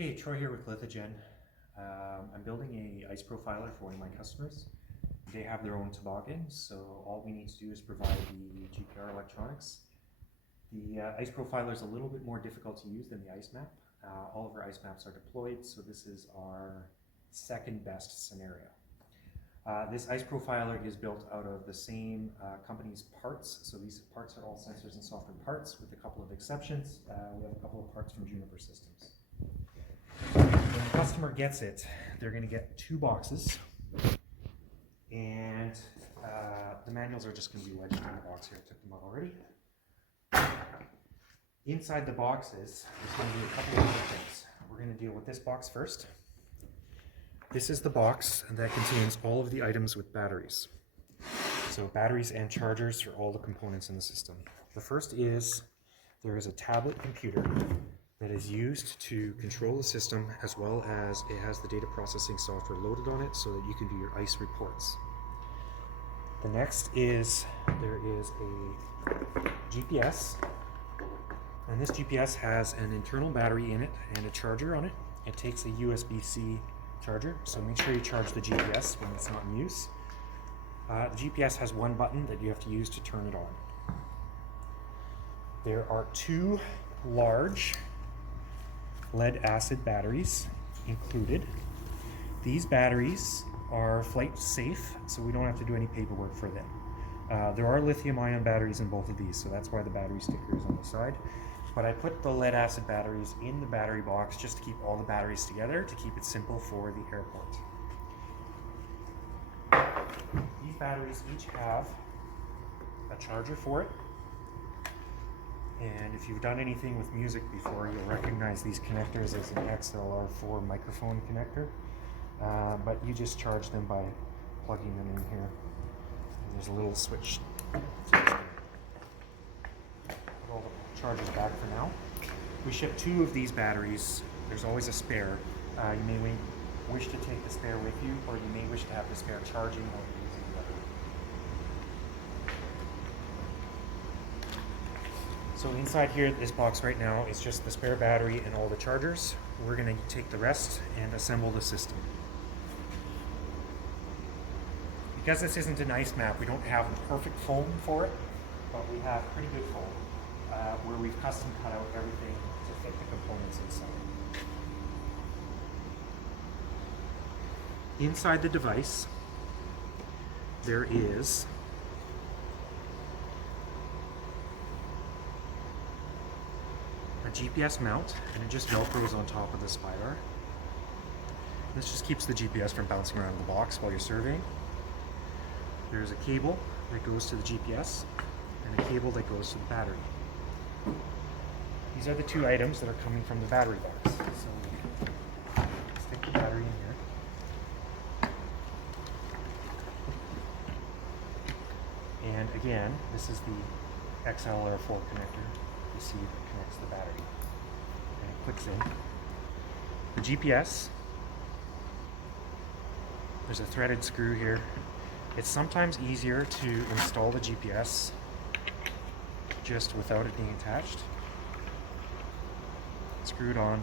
Hey, Troy here with Lithogen. I'm building a IceProfiler for one of my customers. They have their own toboggan, so all we need to do is provide the GPR electronics. The IceProfiler is a little bit more difficult to use than the IceMap. All of our IceMaps are deployed, so this is our second best scenario. This IceProfiler is built out of the same company's parts, so these parts are all sensors and software parts with a couple of exceptions. We have a couple of parts from Juniper Systems. When the customer gets it, they're going to get two boxes, and the manuals are just going to be wedged in the box here. I took them out already. Inside the boxes, there's going to be a couple of other things. We're going to deal with this box first. This is the box that contains all of the items with batteries. So batteries and chargers for all the components in the system. The first is there is a tablet computer that is used to control the system, as well as it has the data processing software loaded on it so that you can do your ice reports. The next is there is a GPS, and this GPS has an internal battery in it and a charger on it. It takes a USB-C charger, so make sure you charge the GPS when it's not in use. The GPS has one button that you have to use to turn it on. There are two large lead-acid batteries included. These batteries are flight safe, so we don't have to do any paperwork for them. There are lithium-ion batteries in both of these, so that's why the battery sticker is on the side. But I put the lead-acid batteries in the battery box just to keep all the batteries together, to keep it simple for the airport. These batteries each have a charger for it. And if you've done anything with music before, you'll recognize these connectors as an XLR4 microphone connector. But you just charge them by plugging them in here. And there's a little switch. Put all the chargers back for now. We ship two of these batteries. There's always a spare. You may wish to take the spare with you, or you may wish to have the spare charging or using the other. So inside here, this box right now is just the spare battery and all the chargers. We're going to take the rest and assemble the system. Because this isn't an IceMap, we don't have the perfect foam for it, but we have pretty good foam where we've custom cut out everything to fit the components inside. Inside the device, there is a GPS mount, and it just velcros on top of the Spidar. This just keeps the GPS from bouncing around the box while you're surveying. There's a cable that goes to the GPS and a cable that goes to the battery. These are the two items that are coming from the battery box. So stick the battery in here. And again, this is the XLR4 connector. You see that connects the battery. And it clicks in. The GPS, there's a threaded screw here. It's sometimes easier to install the GPS just without it being attached. Screwed on.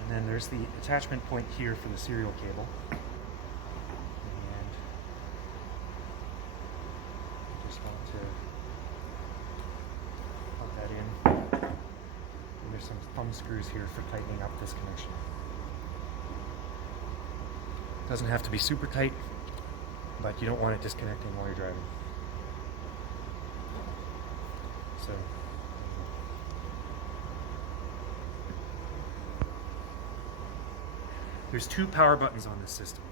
And then there's the attachment point here for the serial cable. And I just want to plug that in. And there's some thumb screws here for tightening up this connection. Doesn't have to be super tight, but you don't want it disconnecting while you're driving. So there's two power buttons on this system.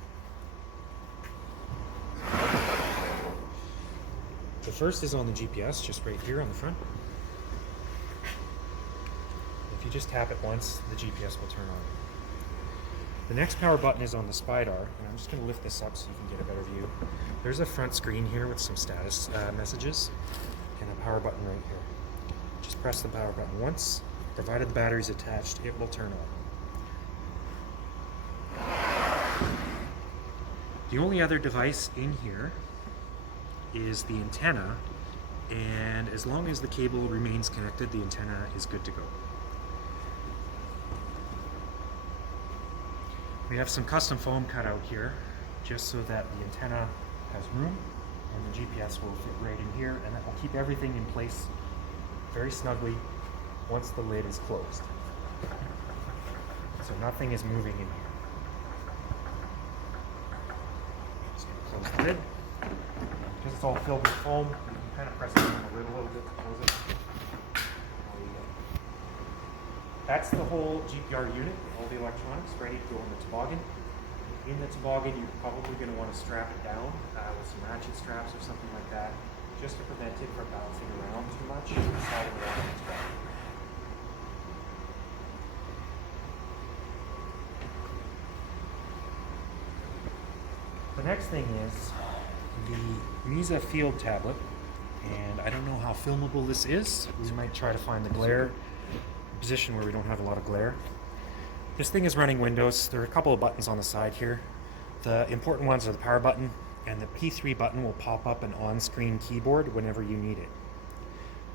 The first is on the GPS, just right here on the front. If you just tap it once, the GPS will turn on. The next power button is on the Spidar, and I'm just going to lift this up so you can get a better view. There's a front screen here with some status messages, and a power button right here. Just press the power button once. Provided the battery is attached, it will turn on. The only other device in here is the antenna, and as long as the cable remains connected, the antenna is good to go. We have some custom foam cut out here, just so that the antenna has room, and the GPS will fit right in here, and that will keep everything in place very snugly once the lid is closed. So nothing is moving in here. Just going to close the lid. Because it's all filled with foam, you can kind of press it on the lid a little bit to close it. That's the whole GPR unit, all the electronics ready to go in the toboggan. In the toboggan, you're probably going to want to strap it down with some ratchet straps or something like that, just to prevent it from bouncing around too much and sliding around in the toboggan. The next thing is the Mesa Field tablet, and I don't know how filmable this is. We might try to find the glare position where we don't have a lot of glare. This thing is running Windows. There are a couple of buttons on the side here. The important ones are the power button, and the P3 button will pop up an on-screen keyboard whenever you need it.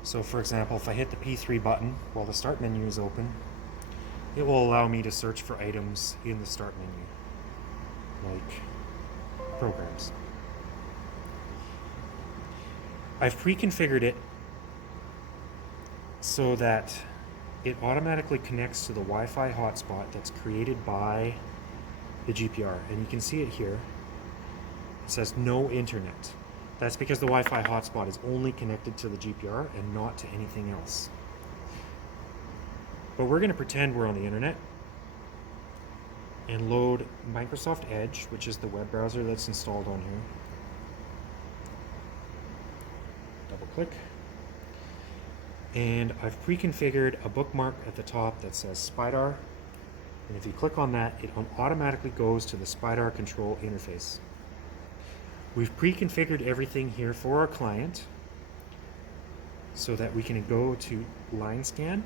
So for example, if I hit the P3 button while the start menu is open, it will allow me to search for items in the start menu, like programs. I've pre-configured it so that it automatically connects to the Wi-Fi hotspot that's created by the GPR. And you can see it here. It says no internet. That's because the Wi-Fi hotspot is only connected to the GPR and not to anything else. But we're going to pretend we're on the internet and load Microsoft Edge, which is the web browser that's installed on here. Double click. And I've pre-configured a bookmark at the top that says Spidar. And if you click on that, it automatically goes to the Spidar control interface. We've pre-configured everything here for our client so that we can go to line scan.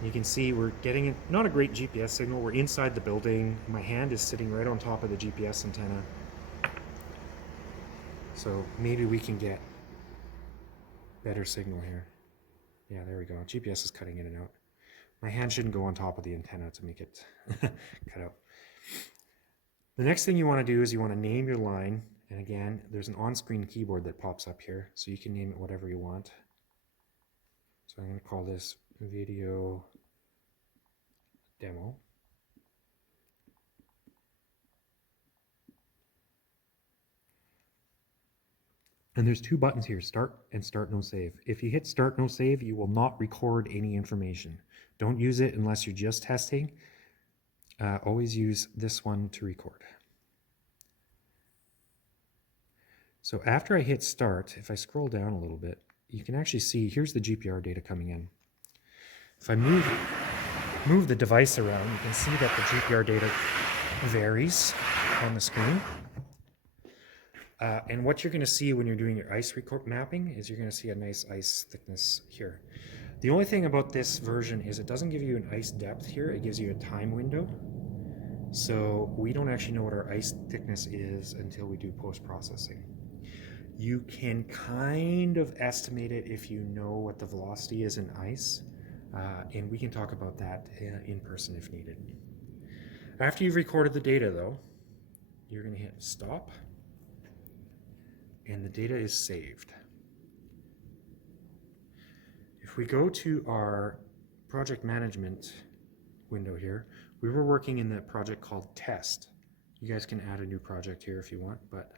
You can see we're getting not a great GPS signal. We're inside the building. My hand is sitting right on top of the GPS antenna. So maybe we can get better signal here. Yeah, there we go. GPS is cutting in and out. My hand shouldn't go on top of the antenna to make it cut out. The next thing you want to do is you want to name your line. And again, there's an on-screen keyboard that pops up here, so you can name it whatever you want. So I'm going to call this video demo. And there's two buttons here, start and start no save. If you hit start no save, you will not record any information. Don't use it unless you're just testing. Always use this one to record. So after I hit start, if I scroll down a little bit, you can actually see here's the GPR data coming in. If I move the device around, you can see that the GPR data varies on the screen. And what you're going to see when you're doing your ice record mapping is you're going to see a nice ice thickness here. The only thing about this version is it doesn't give you an ice depth here, it gives you a time window. So we don't actually know what our ice thickness is until we do post-processing. You can kind of estimate it if you know what the velocity is in ice, and we can talk about that in person if needed. After you've recorded the data though, you're going to hit stop. And the data is saved. If we go to our project management window here, we were working in the project called test. You guys can add a new project here if you want, but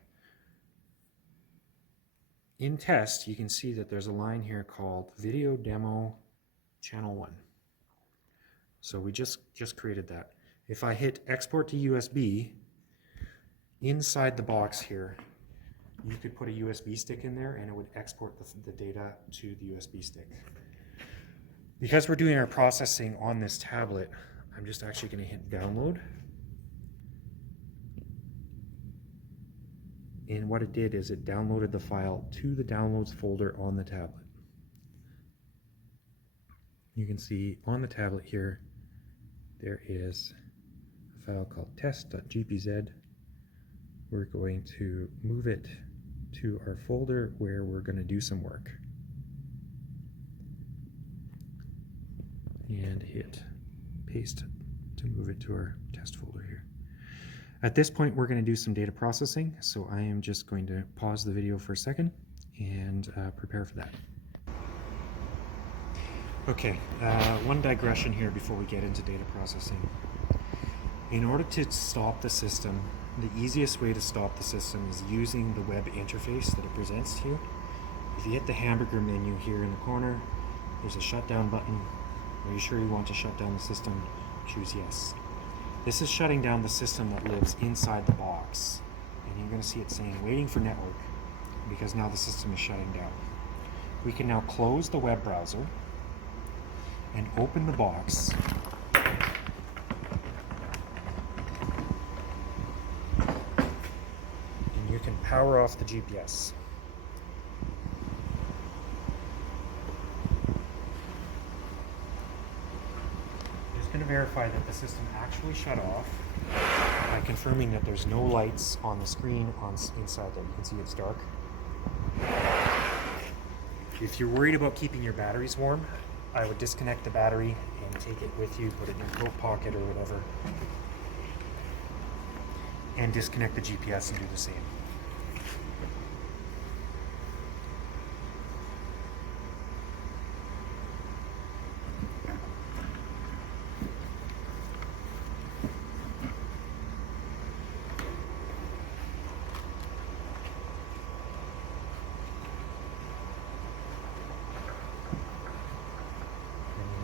in test, you can see that there's a line here called video demo channel 1. So we just created that. If I hit export to USB, inside the box here, you could put a USB stick in there and it would export the data to the USB stick. Because we're doing our processing on this tablet, I'm just actually going to hit download. And what it did is it downloaded the file to the downloads folder on the tablet. You can see on the tablet here, there is a file called test.gpz. We're going to move it to our folder where we're going to do some work. And hit paste to move it to our test folder here. At this point, we're going to do some data processing, so I am just going to pause the video for a second and prepare for that. Okay, one digression here before we get into data processing. In order to stop the system, the easiest way to stop the system is using the web interface that it presents to you. If you hit the hamburger menu here in the corner, there's a shutdown button. Are you sure you want to shut down the system? Choose yes. This is shutting down the system that lives inside the box. And you're going to see it saying waiting for network, because now the system is shutting down. We can now close the web browser and open the box. And you can power off the GPS. Going to verify that the system actually shut off by confirming that there's no lights on the screen inside there. You can see it's dark. If you're worried about keeping your batteries warm, I would disconnect the battery and take it with you, put it in your coat pocket or whatever, and disconnect the GPS and do the same.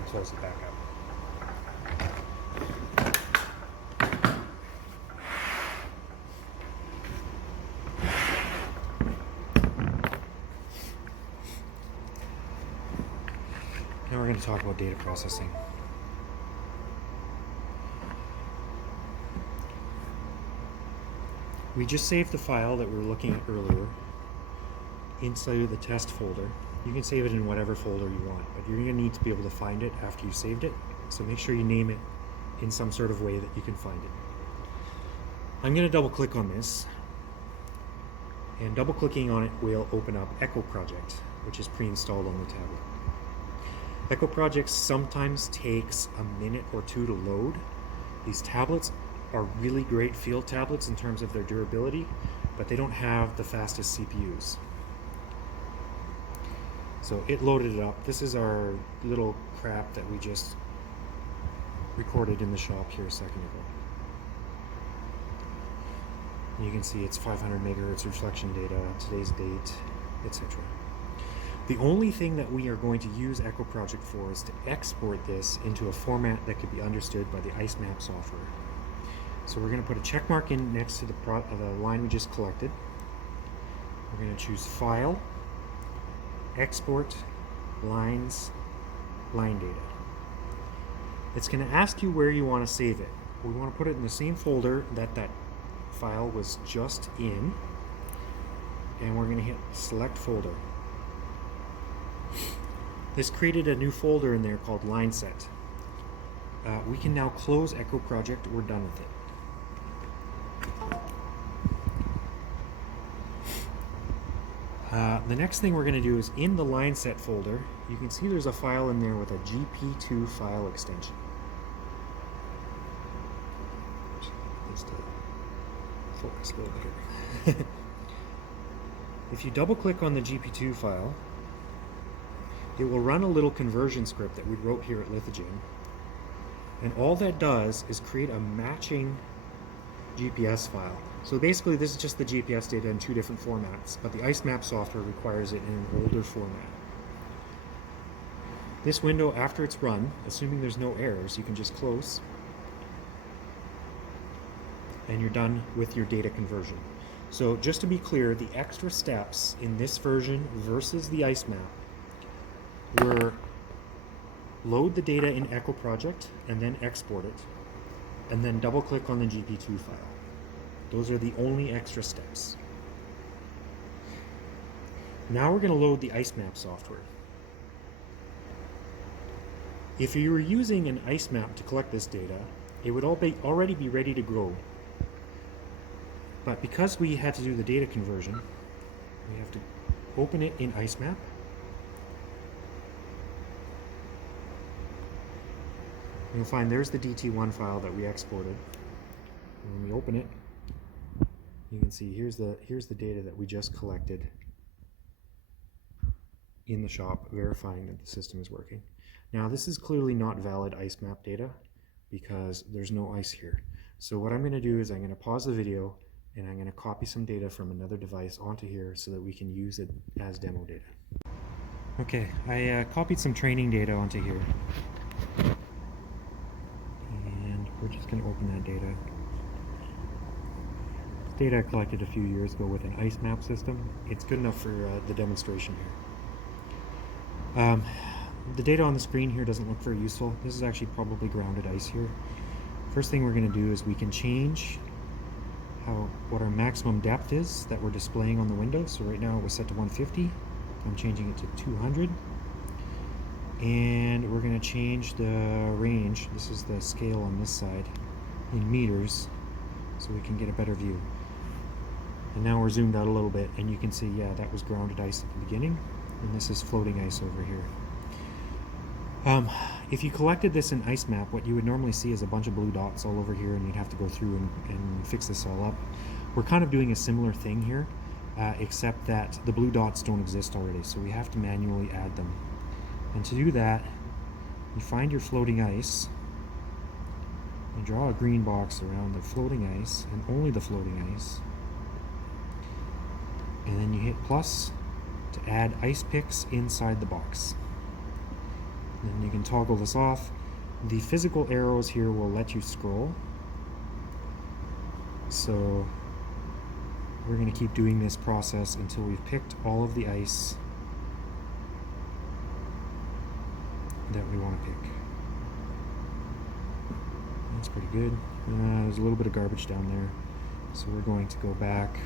Close it back up. Now we're going to talk about data processing. We just saved the file that we were looking at earlier inside the test folder. You can save it in whatever folder you want, but you're going to need to be able to find it after you saved it. So make sure you name it in some sort of way that you can find it. I'm going to double click on this, and double clicking on it will open up Echo Project, which is pre-installed on the tablet. Echo Project sometimes takes a minute or two to load. These tablets are really great field tablets in terms of their durability, but they don't have the fastest CPUs. So it loaded it up. This is our little crap that we just recorded in the shop here a second ago. You can see it's 500 megahertz reflection data, today's date, etc. The only thing that we are going to use Echo Project for is to export this into a format that could be understood by the IceMap software. So we're going to put a check mark in next to the line we just collected. We're going to choose File, Export, Lines, Line Data. It's going to ask you where you want to save it. We want to put it in the same folder that file was just in, and we're going to hit Select Folder. This created a new folder in there called Line Set. We can now close Echo Project. We're done with it. The next thing we're going to do is in the line set folder, you can see there's a file in there with a GP2 file extension. Just to focus a little better. If you double click on the GP2 file, it will run a little conversion script that we wrote here at Lithogen. And all that does is create a matching GPS file. So basically this is just the GPS data in two different formats, but the IceMap software requires it in an older format. This window, after it's run, assuming there's no errors, you can just close, and you're done with your data conversion. So just to be clear, the extra steps in this version versus the IceMap were load the data in Echo Project and then export it, and then double click on the GP2 file. Those are the only extra steps. Now we're going to load the IceMap software. If you were using an IceMap to collect this data, it would already be ready to go. But because we had to do the data conversion, we have to open it in IceMap. You'll find there's the DT1 file that we exported. And when we open it, you can see here's the data that we just collected in the shop, verifying that the system is working. Now this is clearly not valid IceMap data because there's no ice here. So what I'm going to do is I'm going to pause the video and I'm going to copy some data from another device onto here so that we can use it as demo data. Okay, I copied some training data onto here. And we're just going to open that data. This data I collected a few years ago with an IceMap system. It's good enough for the demonstration here. The data on the screen here doesn't look very useful. This is actually probably grounded ice here. First thing we're going to do is we can change what our maximum depth is that we're displaying on the window. So right now it was set to 150. I'm changing it to 200. And we're going to change the range. This is the scale on this side in meters so we can get a better view. And now we're zoomed out a little bit and you can see, yeah, that was grounded ice at the beginning. And this is floating ice over here. If you collected this in IceMap, what you would normally see is a bunch of blue dots all over here, and you'd have to go through and fix this all up. We're kind of doing a similar thing here, except that the blue dots don't exist already, so we have to manually add them. And to do that, you find your floating ice, you draw a green box around the floating ice, and only the floating ice, and then you hit plus to add ice picks inside the box. And you can toggle this off. The physical arrows here will let you scroll. So we're going to keep doing this process until we've picked all of the ice that we want to pick. That's pretty good. There's a little bit of garbage down there, so we're going to go back.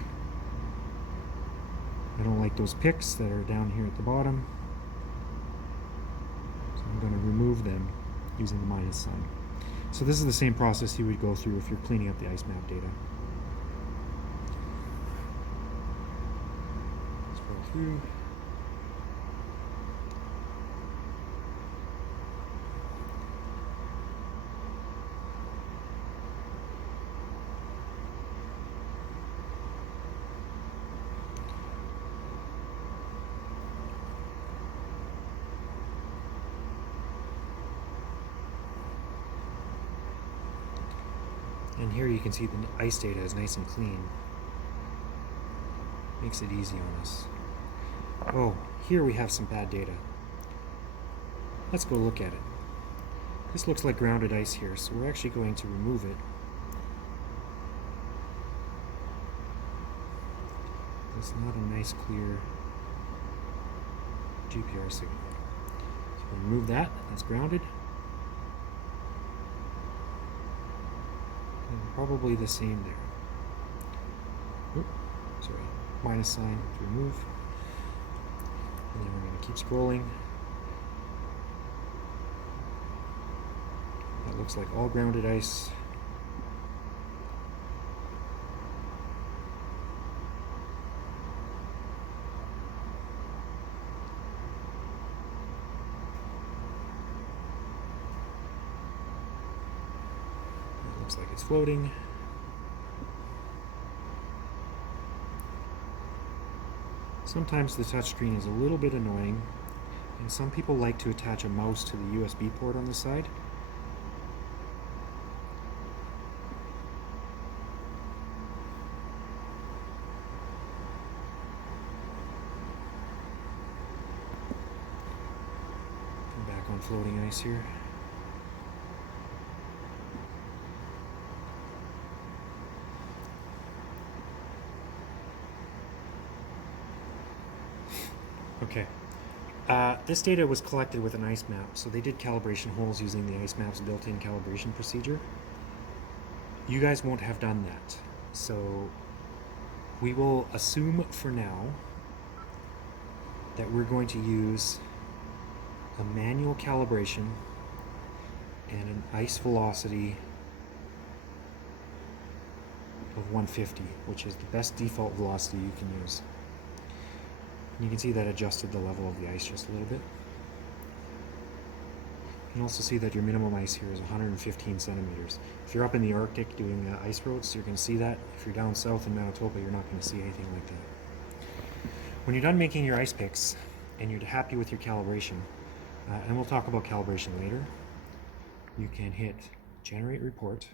I don't like those picks that are down here at the bottom. I'm going to remove them using the minus sign. So this is the same process you would go through if you're cleaning up the IceMap data. Scroll through. And here you can see the ice data is nice and clean. Makes it easy on us. Oh, here we have some bad data. Let's go look at it. This looks like grounded ice here, so we're actually going to remove it. It's not a nice clear GPR signal. So we'll remove that, that's grounded. Probably the same there. Oop, sorry, minus sign to remove. And then we're going to keep scrolling. That looks like all grounded ice. Looks like it's floating. Sometimes the touchscreen is a little bit annoying, and some people like to attach a mouse to the USB port on the side. Come back on floating ice here. Okay, this data was collected with an IceMap, so they did calibration holes using the IceMap's built-in calibration procedure. You guys won't have done that, so we will assume for now that we're going to use a manual calibration and an ice velocity of 150, which is the best default velocity you can use. You can see that adjusted the level of the ice just a little bit. You can also see that your minimum ice here is 115 centimeters. If you're up in the Arctic doing ice roads, you're going to see that. If you're down south in Manitoba, you're not going to see anything like that. When you're done making your ice picks and you're happy with your calibration, and we'll talk about calibration later, you can hit Generate Report.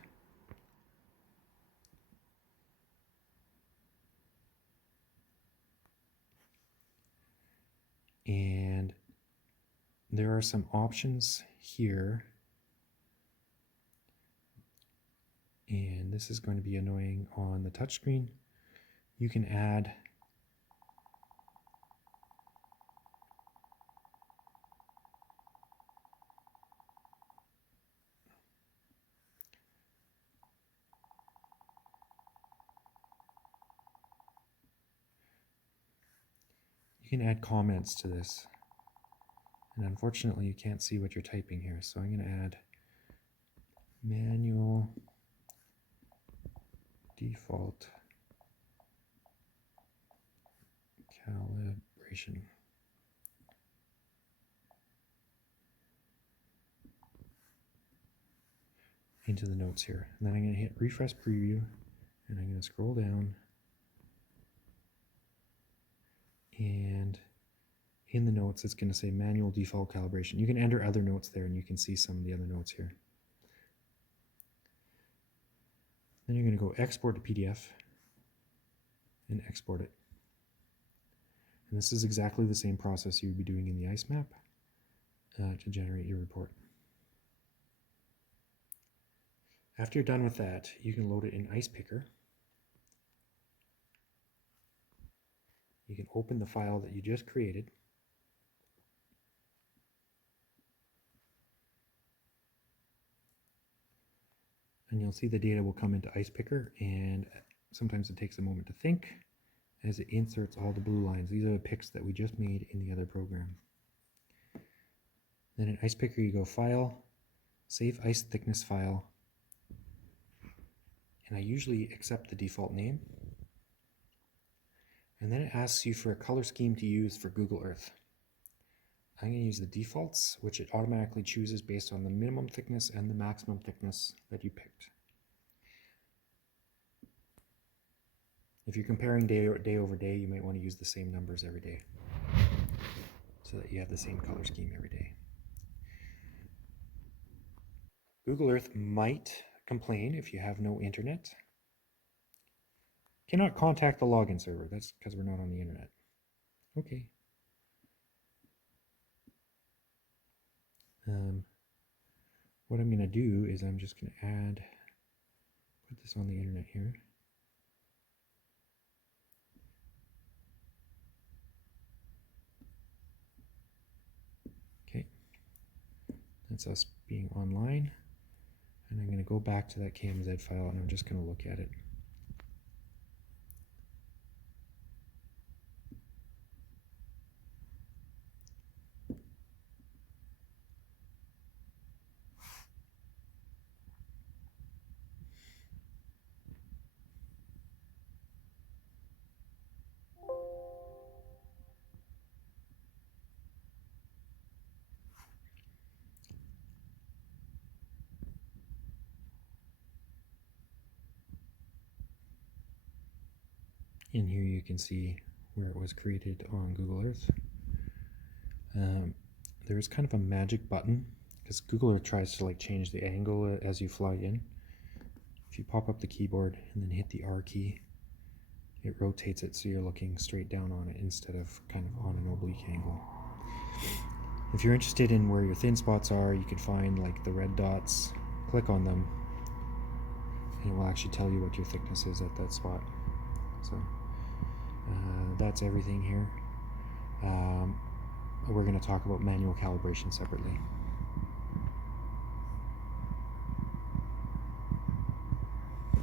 And there are some options here. And this is going to be annoying on the touchscreen. You can add comments to this. And unfortunately, you can't see what you're typing here. So I'm going to add manual default calibration. Into the notes here. And then I'm going to hit refresh preview, and I'm going to scroll down. And in the notes, it's going to say manual default calibration. You can enter other notes there, and you can see some of the other notes here. Then you're going to go export to PDF and export it. And this is exactly the same process you would be doing in the IceMap to generate your report. After you're done with that, you can load it in IcePicker. You can open the file that you just created. And you'll see the data will come into IcePicker, and sometimes it takes a moment to think as it inserts all the blue lines. These are the picks that we just made in the other program. Then in IcePicker you go File, Save Ice Thickness File, and I usually accept the default name. And then it asks you for a color scheme to use for Google Earth. I'm going to use the defaults, which it automatically chooses based on the minimum thickness and the maximum thickness that you picked. If you're comparing day over day, you might want to use the same numbers every day so that you have the same color scheme every day. Google Earth might complain if you have no internet. Cannot contact the login server. That's because we're not on the internet. Okay. What I'm going to do is I'm just going to put this on the internet here. Okay. That's us being online. And I'm going to go back to that KMZ file and I'm just going to look at it. And here you can see where it was created on Google Earth. There's kind of a magic button because Google Earth tries to change the angle as you fly in. If you pop up the keyboard and then hit the R key, it rotates it so you're looking straight down on it instead of kind of on an oblique angle. If you're interested in where your thin spots are, you can find the red dots, click on them, and it will actually tell you what your thickness is at that spot. So that's everything here. We're going to talk about manual calibration separately.